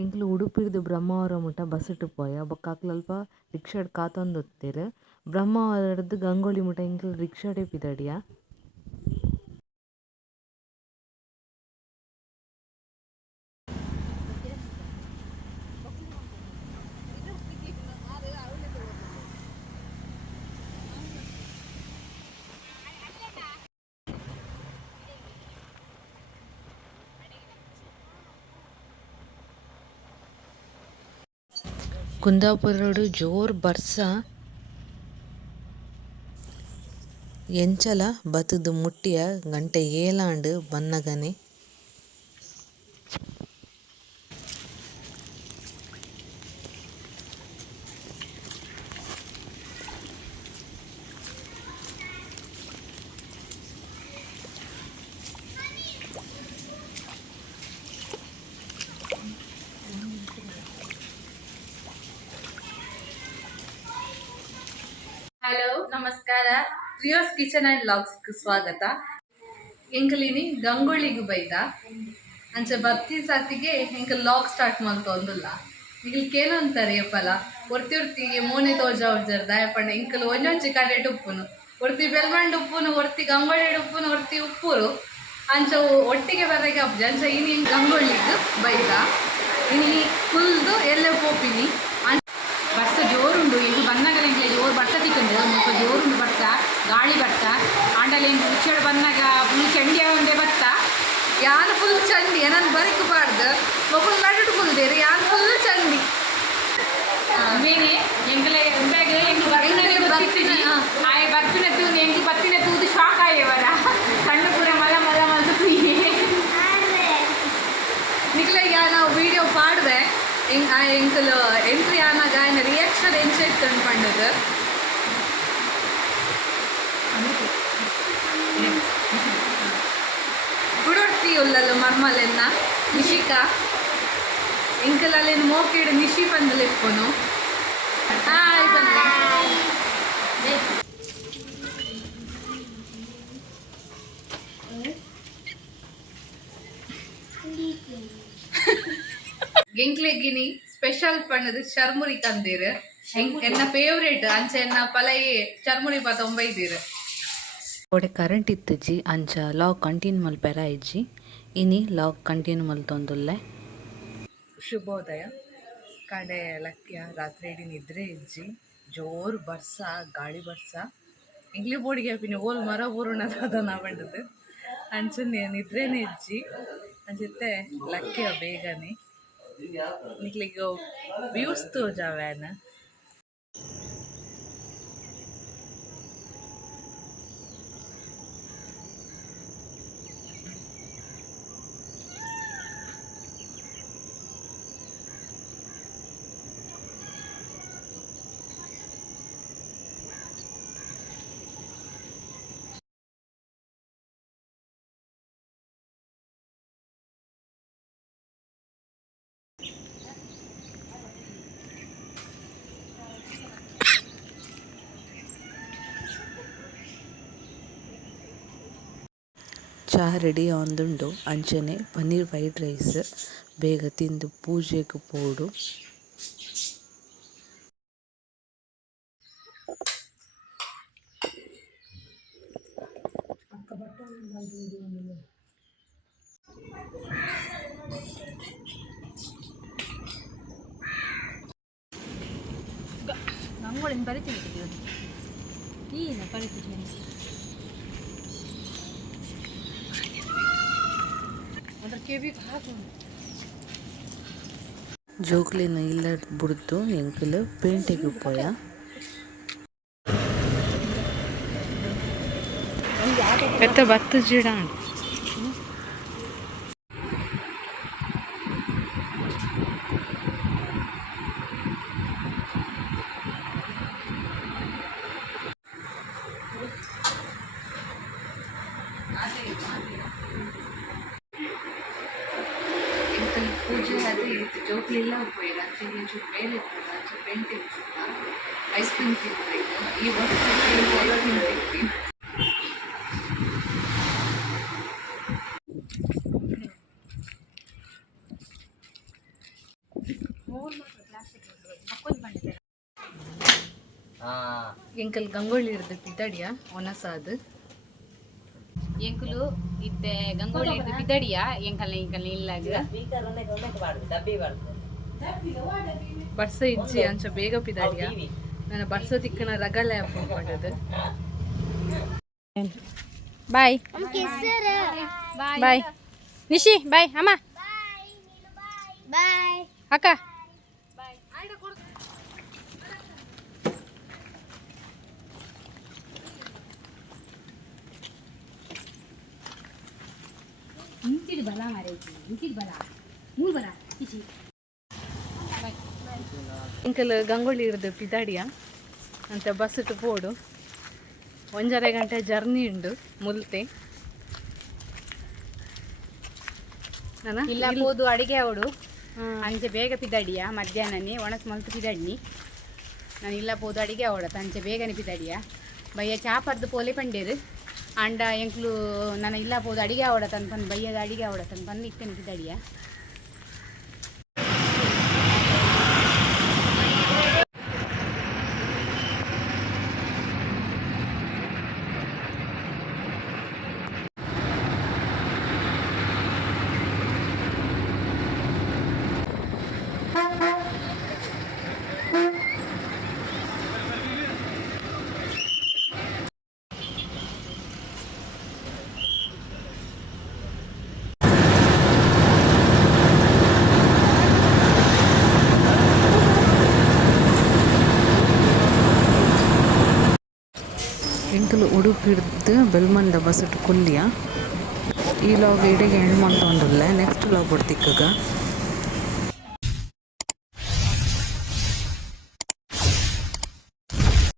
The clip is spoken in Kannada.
ಎಂಕ್ಲು ಉಡುಪಿರ್ದು ಬ್ರಹ್ಮಾವರ ಮುಟ ಬಸ್ಸುಟ್ ಪೋಯ ಬೊಕ್ಕ ಅಕ್ಲಲ್ಪ ರಿಕ್ಷಾಡ್ ಕಾತೊಂದು ಬ್ರಹ್ಮಾವರಡ್ದು ಗಂಗೊಳ್ಳಿ ಮುಟ ಎಂಕ್ಲು ರಿಕ್ಷಾಡೆ ಪಿದಡಿಯ. ಕುಂದಾಪುರ ರೋಡ್ ಜೋರ್ ಬರ್ಸ ಎಂಚಲ ಬತ್ತುದು ಮುಟ್ಟಿಯ ಗಂಟೆ ಏಲಾಂಡ್ ಬನ್ನಗನೆ. ಹಲೋ ನಮಸ್ಕಾರ, ರಿಯೋಸ್ ಕಿಚನ್ ಆ್ಯಂಡ್ ಲಾಗ್ಸ್ಗೆ ಸ್ವಾಗತ. ಎಂಕಲಿನಿ ಗಂಗೊಳ್ಳಿಗೆ ಬೈದ ಅಂಚೆ ಬರ್ತಿ ಸಾತಿಗೆ ಎಂಕಲ್ ಲಾಗ್ ಸ್ಟಾರ್ಟ್ ಮಲ್ತೊಂದುಲ್ಲ. ಈಗಲ್ಕೇನು ಅಂತಾರೆ ಎಪ್ಪಲ ಒರ್ತಿಗೆ ಮೋನೆ ತೋಜ ಉಜ್ಜರ್ದ ಯಾಪಂಡ ಎಂಕಲ್ ಒಂಜೊಂಜಿ ಕಡೆಟ್ ಉಪ್ಪುನು ಒರ್ತಿ ಬೆಲ್ಮಂಡ್ ಉಪ್ಪುನು ಒರ್ತಿ ಗಂಗೊಳ್ಳಿ ಉಪ್ಪುನು ಒರ್ತಿ ಉಪ್ಪುರು ಅಂಚ ಒಟ್ಟಿಗೆ ಬರ್ರಿಗೆ ಹಬ್ಬ ಅಂಚ ಇನಿ ಗಂಗೊಳ್ಳಿಗೆ ಬೈದ ಇನಿ ಫುಲ್ದು ಎಲ್ಲೆ ಪೋಪಿನಿ ಬರ್ಸ ಜೋರುಂಡು ಇದು ಬಂದಾಗ ಜೋರು ಬರ್ಸ ತಿಕ್ಕಂಡು ಸ್ವಲ್ಪ ಜೋರುಂಡು ಬರ್ಸ ಗಾಳಿ ಬರ್ಸ ಆಂಡಲ್ಲಿ ರುಚಿಯೋಡು ಬಂದಾಗ ಫುಲ್ ಚಂಡಿ ಒಂದೇ ಬರ್ತ ಯಾನು ಫುಲ್ ಚಂಡಿ ನಾನು ಬರಿಕ್ ಬಾರ್ದು ಫುಲ್ ನಡುಟು ಫುಲ್ದೇರು ಯಾನು ಫುಲ್ ಚಂಡಿ ಮೇನೆ ಎಂಗಲೆ ಎಂಬಾಗ ಎಂಗೆ ಬರ್ತಿನಿ ಆಯ್ ಬರ್ತಿನತ್ತು ಎಂಗೆ ಬರ್ತಿನತ್ತು ಇದು ಶಾಕ್ ಆಯ್ಯವರ ಕಣ್ಣು ಪೂರ ಮಲ ಮಲ ಮಲ್ತು ನಿಕ್ಲೆ ನಾವು ವಿಡಿಯೋ ಪಾಡ್ದೆ ಎಂಕಲ್ ಎಂಟ್ರಿ ಆನಾಗ ఆయన ರಿಯಾಕ್ಷನ್ ಎಂಚೆತ್ತಂಡು ಪಂಡದು ಗುಡೊಡ್ತಿ ಉಲ್ಲಲು ಮರ್ಮಲೆನ್ನ ನಿಶಿಕ ಎಂಕಲ್ ಅಲ್ಲೇನು ಮೋಕಿಡು ನಿಶಿ ಬಂದಲು ಇಪ್ಪನು ಹಾಯ್ ಬಂದೆ ಎಂಕ್ಲೆಗಿನಿ ಸ್ಪೆಷಲ್ ಪಣ್ಣದು ಚರ್ಮುರಿ ತಂದೀರು ಎನ್ನ ಫೇವ್ರೇಟ್ ಅಂಚ ಎನ್ನ ಪಲಯಿ ಚರ್ಮುರಿ ಪಾತ ಒಂಬೈದೀರು. ಒಡೆ ಕರೆಂಟ್ ಇತ್ತಜ್ಜಿ ಅಂಚ ಲಾಗ್ ಕಂಟಿನ್ಯೂ ಮಲ್ಪೆರ ಇಜ್ಜಿ ಇನಿ ಲಾಗ್ ಕಂಟಿನ್ಯೂ ಮಲ್ತೊಂದುಲ್ಲೆ. ಶುಭೋದಯ ಕಡೆ ಲಕ್ಯ ರಾತ್ರಿ ಇಡೀ ನಿದ್ರೆ ಇಜ್ಜಿ ಜೋರು ಬರ್ಸ ಗಾಳಿ ಬರ್ಸ ಇಂಗ್ಲಿ ಬೋಡಿಗೆ ಪಿನಿ ಓಲ್ ಮರ ಬೂರುಣದ ನಾ ಬಂಡದು ಅಂಚನೆ ನಿದ್ರೆನೇ ಇಜ್ಜಿ ಅಂಚತ್ತೆ ಲಕ್ಯ ಬೇಗನೆ ನಿಕ್ಲಿಗೆ ವ್ಯೂಸ್ ತೋಜಾವೇನ. ಚಹಾ ರೆಡಿ ಆಂದುಂಡು ಅಂಚನೆ ಪನ್ನೀರ್ ವೈಟ್ ರೈಸ್ ಬೇಗ ತಿಂದು ಪೂಜೆಗೆ ಪೋಡು. ಗಂಗೊಳಿನ ಪರಿಚಯ ಈನ ಪರಿಚಯ ಜೋಕ್ಲಿನ ಇಲ್ಲ ಬಿಡ್ದು ಎಂಕಲು ಪೇಂಟಿಗೆ ಪೋಯ ಎತ್ತ ಬತ್ತು ಜಿಡ ಪೂಜೆ ಅದೇ ಜೋಕ್ಲೆಲ್ಲ ಹೋಯ್ತು ಅಂಚೆ ಚೂರು ಮೇಲೆ ಇರ್ತದೆ ಅಂಚೆ ಪೇಂಟ್ ಇರ್ತದ ಐಸ್ ಕ್ರೀಮ್ ತಿನ್ಬೇಕು ಈ ವರ್ಷ ಐಸ್ ಕ್ರೀಮ್ ತಿಂತೀವಿ. ಎಂಕಲ್ ಗಂಗೊಳ್ಳಿ ಇರ್ದು ಪಿದಡಿಯ ಒನಸಾದು ಎಂಕುಲು ಇತ್ತೆ ಗಂಗೋಳಿ ಬಿದಡಿಯ ಎಂಕಲ್ನ ಎಂಕಲ್ನ ಇಲ್ಲಾಗ ಬರ್ಸ ಇಜ್ಜಿ ಅಂಚ ಬೇಗ ಪಿದಡಿಯ ನನ್ನ ಬರ್ಸ ತಿಕ್ಕನ ರಗಳೆ ಹಾಕೊಂಡದು ಬಾಯ್ ಬಾಯ್ ನಿಶಿ ಬಾಯ್ ಅಮ್ಮ ಬಾಯ್ ಅಕ್ಕ ಇಂತಿಡ್ ಬಲ ಮಾರೈತಿ ಇಂತಿಡ್ ಬಲ ಮೂರು ಬಲ ಇಚಿ ಎಂಕಲ್ ಗಂಗೊಳ್ಳಿ ಇರ್ದು ಪಿದಾಡಿಯ ಅಂತ ಬಸ್ ಇಟ್ಟು ಪೋಡು 1.5 ಗಂಟೆ ಜರ್ನಿ ಉಂಡು ಮುಲ್ತೆ ಇಲ್ಲ ಹೋದು ಅಡಿಗೆ ಅವಡು ಅಂಚೆ ಬೇಗ ಪಿದಡಿಯ ಮಧ್ಯಾಹ್ನನೇ ಒಣಸ್ ಮಲ್ತು ಪಿದಡ್ನಿ ನಾನು ಇಲ್ಲ ಹೋದು ಅಡಿಗೆ ಅವಡತ ಅಂಚೆ ಬೇಗನೆ ಪಿದಡಿಯ ಬಯ್ಯ ಚಾಪರ್ದು ಪೋಲೆ ಪಂಡೇರು ಅಂಡ ಎಂಕ್ಲು ನಾನು ಇಲ್ಲ ಹೋದು ಅಡಿಗೆ ಅವಡತನ್ ಬಂದು ಬಯ್ಯದ ಅಡಿಗೆ ಅವಡತನ್ ಬಂದು ಇತ್ತೇನೆ ಪಿದಡಿಯ ಎಂಕಲ್ ಉಡುಪಿಡ್ದು ಬೆಲ್ಮಂಡ ಬಸ್ ಇಟ್ಟು ಕೊಲ್ಲಿಯ ಈ ಲಾಗ್ ಇಡೆಗೆ ಹೆಣ್ಣು ಮಂತ ಉಂಡುಲ್ಲೆ ನೆಕ್ಸ್ಟ್ ಲಾಗ್ ಕೊಡ್ತಿಕ್ಕಗ